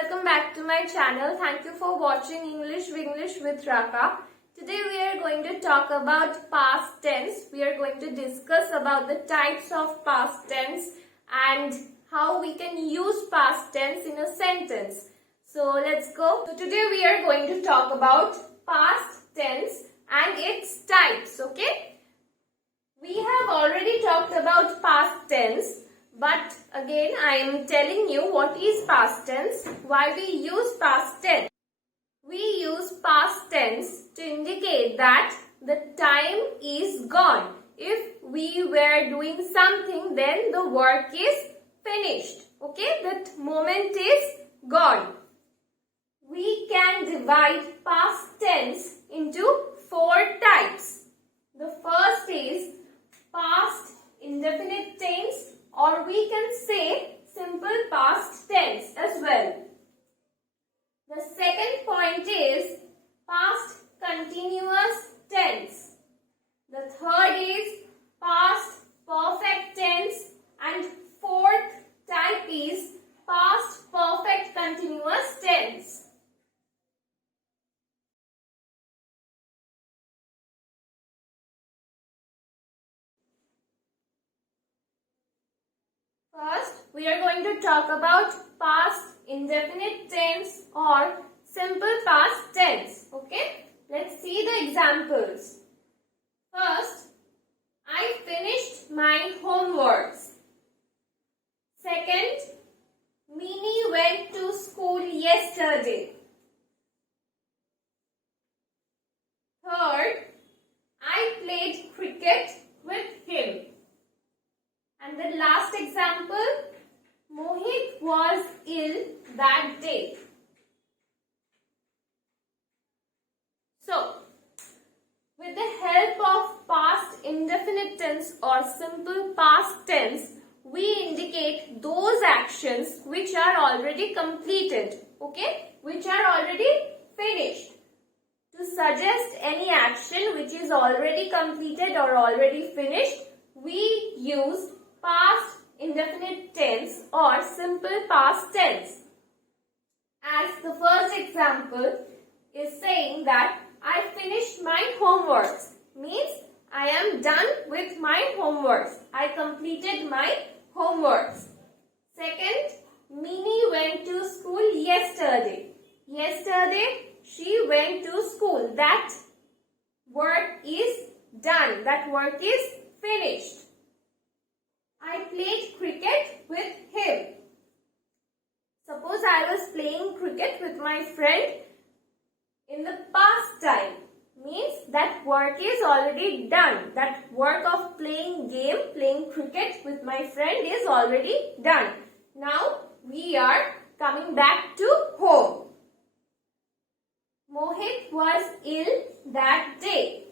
welcome back to my channel. Thank you for watching English with Raka. Today we are going to talk about past tense. We are going to discuss about the types of past tense and how we can use past tense in a sentence. So let's go. So today we are going to talk about past tense and its types, okay? We have already talked about past tense. But again, I am telling you what is past tense, why we use past tense. We use past tense to indicate that the time is gone. If we were doing something, then the work is finished. Okay, that moment is gone. We can divide past tense into 4 types. The first is past indefinite tense, or we can say simple past tense as well. The second point is past continuous tense. The third is past perfect tense, and fourth type is past perfect continuous tense. First, we are going to talk about past indefinite tense or simple past tense. Okay, let's see the examples. First, I finished my homeworks. Second, Minnie went to school yesterday. Third, I played cricket with him. And the last example, Mohit was ill that day. So, with the help of past indefinite tense or simple past tense, we indicate those actions which are already completed, okay, which are already finished. To suggest any action which is already completed or already finished, we use past indefinite tense or simple past tense. As the first example is saying that I finished my homeworks, means I am done with my homeworks. I completed my homeworks. Second, Minnie went to school yesterday. Yesterday she went to school. That work is done. That work is finished. I played cricket with him. Suppose I was playing cricket with my friend in the past time. Means that work is already done. That work of playing cricket with my friend is already done. Now we are coming back to home. Mohit was ill that day.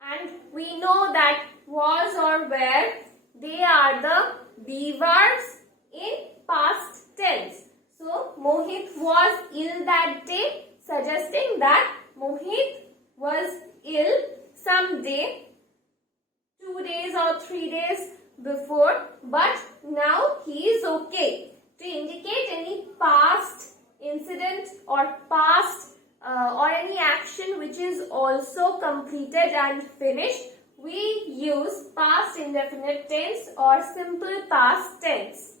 And we know that was or were, they are the be verbs in past tense. So, Mohit was ill that day, suggesting that Mohit was ill some day, 2 days or 3 days before, but now he is okay. To indicate any past incident or past or any action which is also completed and finished, we use past indefinite tense or simple past tense.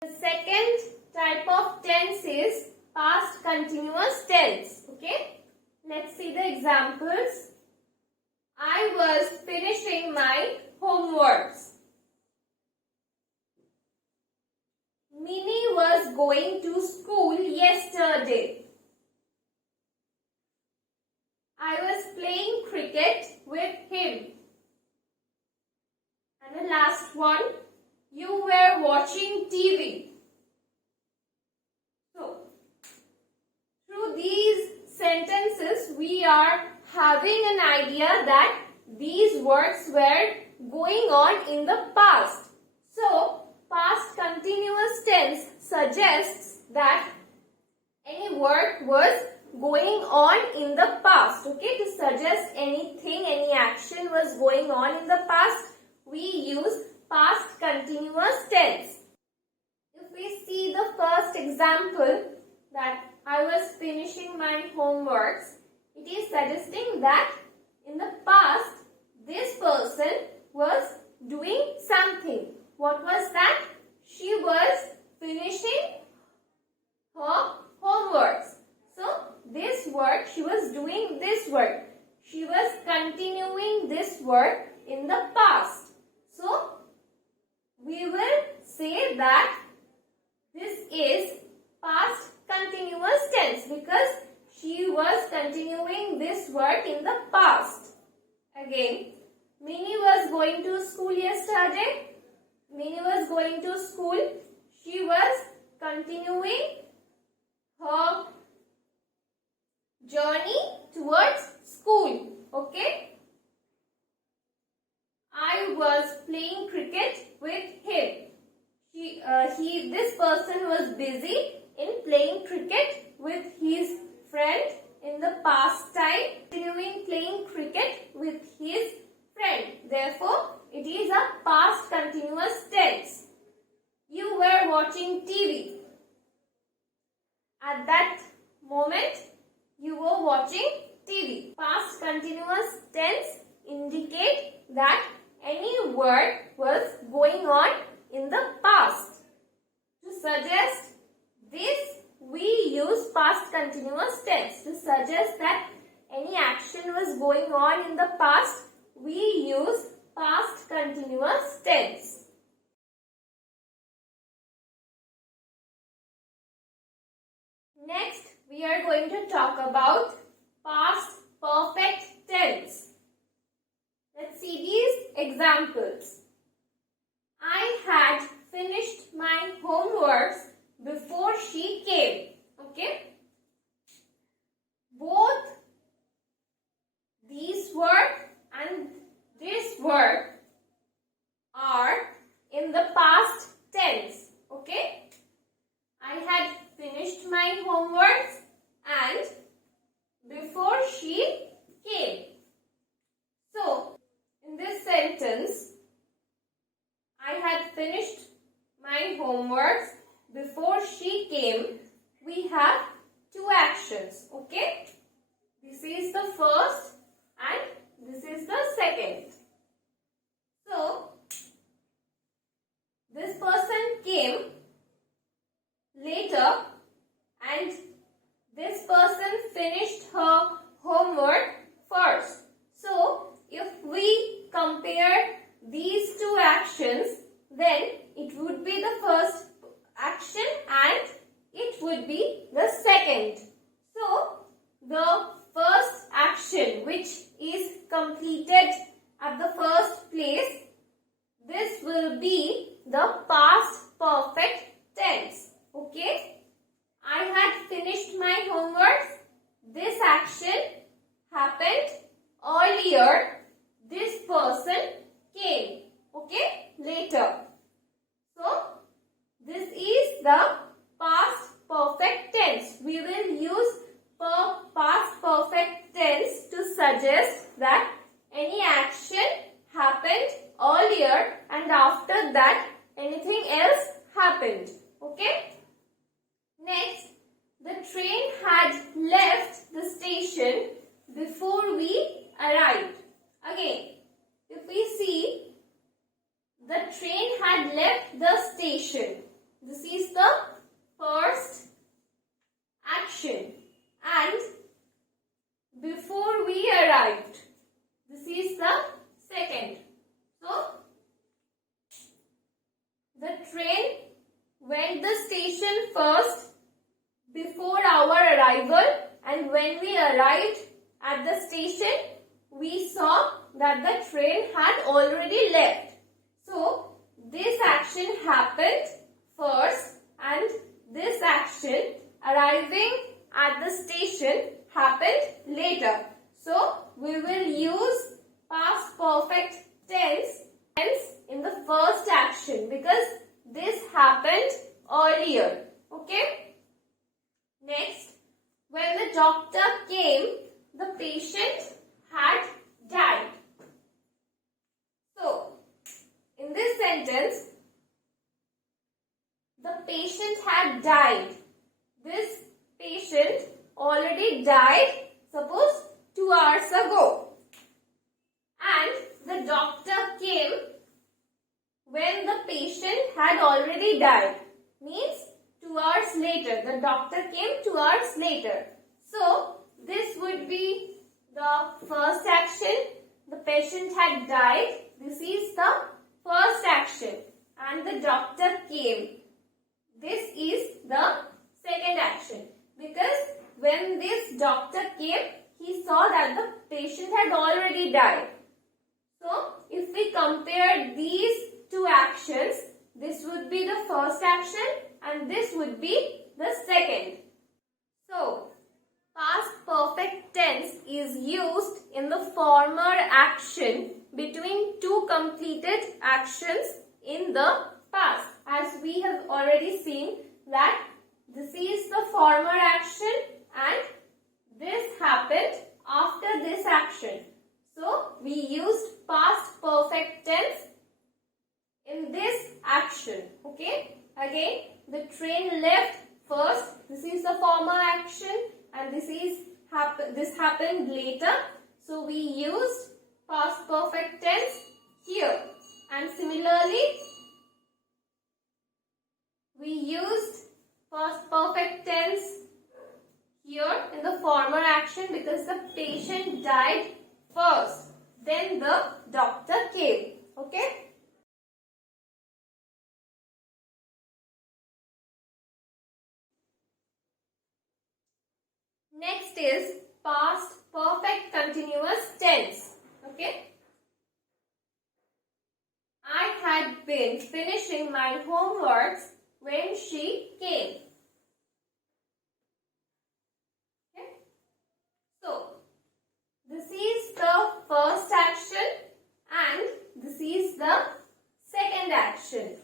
The second type of tense is past continuous tense. Okay, let's see the examples. I was finishing my homeworks. Minnie was going to school yesterday. I was playing cricket with him. And the last one, you were watching TV. So, through these sentences, we are having an idea that these works were going on in the past. So, past continuous tense suggests that any work was going on in the past. Okay, to suggest anything, any action was going on in the past, we use past example that I was finishing my homeworks, it is suggesting that in the past this person was doing something. What was that? She was finishing her homeworks. So this work, she was doing this work. She was continuing this work in the past. So we will say that this is past continuous tense because she was continuing this work in the past. Again, Minnie was going to school yesterday. Minnie was going to school. She was continuing her journey towards school. Okay. I was playing cricket with him. This person was busy in playing cricket with his friend in the past time, continuing playing cricket with his friend. Therefore, it is a past continuous tense. You were watching TV. At that moment, you were watching TV. Past continuous tense indicate that any work was going on in the past. To suggest this, we use past continuous tense. To suggest that any action was going on in the past, we use past continuous tense. Next, we are going to talk about past perfect tense. Let's see these examples. I had finished my homeworks before she came. Okay. Both these work and this work are in the past tense. Okay. I had finished my homeworks and before she came. So, in this sentence, I had finished my homeworks before she came. We have two actions. Okay. This is the first and this is the second. So, this person came later and this person finished her homework first. So, if we compare these two actions, then it would be the first action and it would be the second. So, the first action which is completed at the first place, this will be the past perfect tense. Okay. I had finished my homework. This action happened earlier. This person came. Okay. Later. So, this is the past perfect tense. We will use past perfect tense to suggest that any action happened earlier and after that anything else happened. Okay. Next, the train had left the station before we arrived. Again, if we see, the train had left the station. This is the first action. And before we arrived, this is the second. So, the train went the station first before our arrival, and when we arrived at the station, we saw that the train had already left. So, this action happened first and this action arriving at the station happened later. So, we will use past perfect tense in the first action because this happened earlier. Okay. Next, when the doctor came, the patient had died. So, in this sentence, the patient had died. This patient already died, suppose 2 hours ago. And the doctor came when the patient had already died. Means 2 hours later. The doctor came 2 hours later. So, this would be the first action. The patient had died. This is the first action. And the doctor came. This is the second action. Because when this doctor came, he saw that the patient had already died. So, if we compare these two actions, this would be the first action and this would be the second. So, past perfect tense is used in the former action between two completed actions in the past. As we have already seen that this is the former action and this happened after this action. So, we used past perfect tense in this action. Okay. Again, the train left first. This is the former action and this happened later. So, we used past perfect tense here. And similarly, we used past perfect tense here in the former action because the patient died first. Then the doctor came. Okay. Next is past perfect continuous tense. Okay. I had been finishing my homeworks when she came. Okay. So, this is the first action and this is the second action.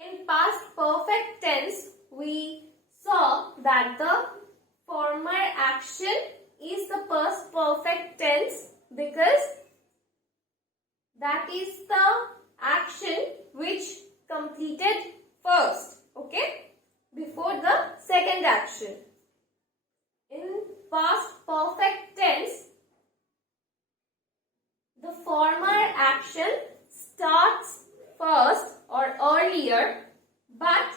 In past perfect tense, we saw that the former action is the past perfect tense because that is the action which completed first, okay, before the second action. In past perfect tense, the former action starts first or earlier, but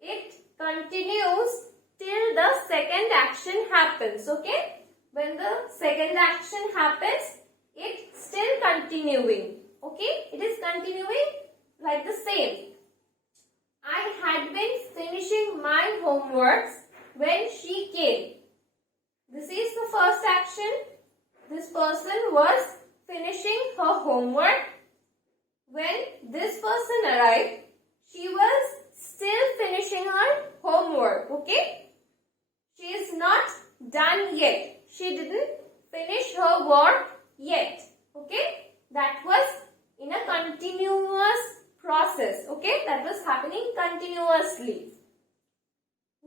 it continues till the second action happens. Okay, when the second action happens, it's still continuing. Okay, it is continuing like the same. I had been finishing my homeworks when she came. This is the first action. This person was finishing her homework. When this person arrived, she was still finishing her homework. Okay? She is not done yet. She didn't finish her work yet. Okay? That was in a continuous process. Okay? That was happening continuously.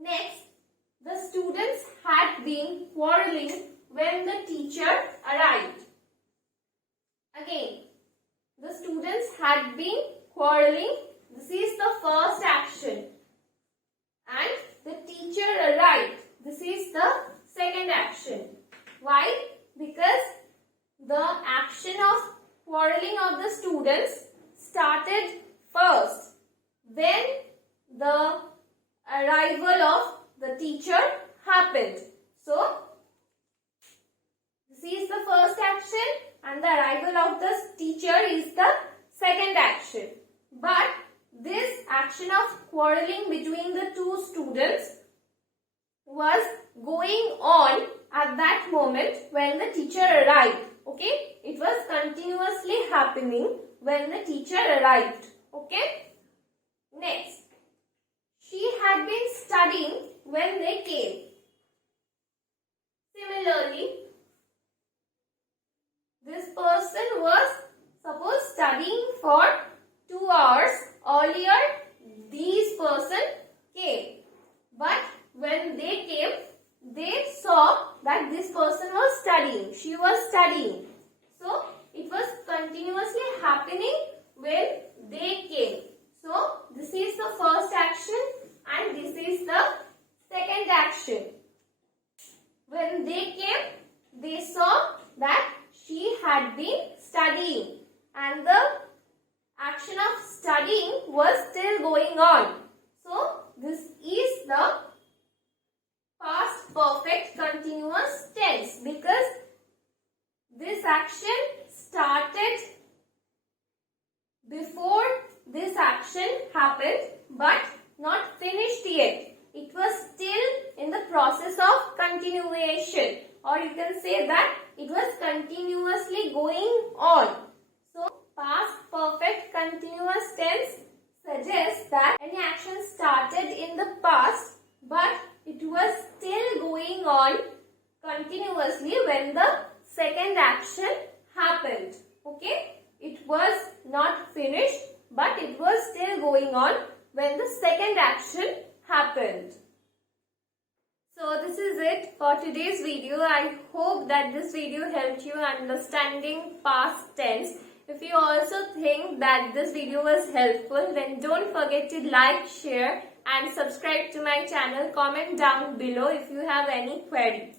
Next, the students had been quarreling when the teacher arrived. Again, the students had been quarreling. This is the first action. And the teacher arrived. This is the second action. Why? Because the action of quarreling of the students started first. Then the arrival of the teacher happened. So, this is the first action and the arrival of the teacher is the second action. But this action of quarreling between the two students was going on at that moment when the teacher arrived. Okay? It was continuously happening when the teacher arrived. Okay? Next. She had been studying when they came. Similarly, this person was suppose studying for 2 hours. Earlier, these person came. But when they came, they saw that this person was studying. She was studying. So, it was continuously happening when they came. So, this is the first action and this is the second action. When they came, they saw that she had been studying and the action of studying was still going on. So, this is the past perfect continuous tense because this action started before this action happened but not finished yet. It was still in the process of continuation, or you can say that it was continuously going on. So, past perfect continuous tense suggests that any action started in the past but it was still going on continuously when the second action happened. Okay? It was not finished but it was still going on when the second action happened. So this is it for today's video. I hope that this video helped you understanding past tense. If you also think that this video was helpful, then don't forget to like, share and subscribe to my channel. Comment down below if you have any queries.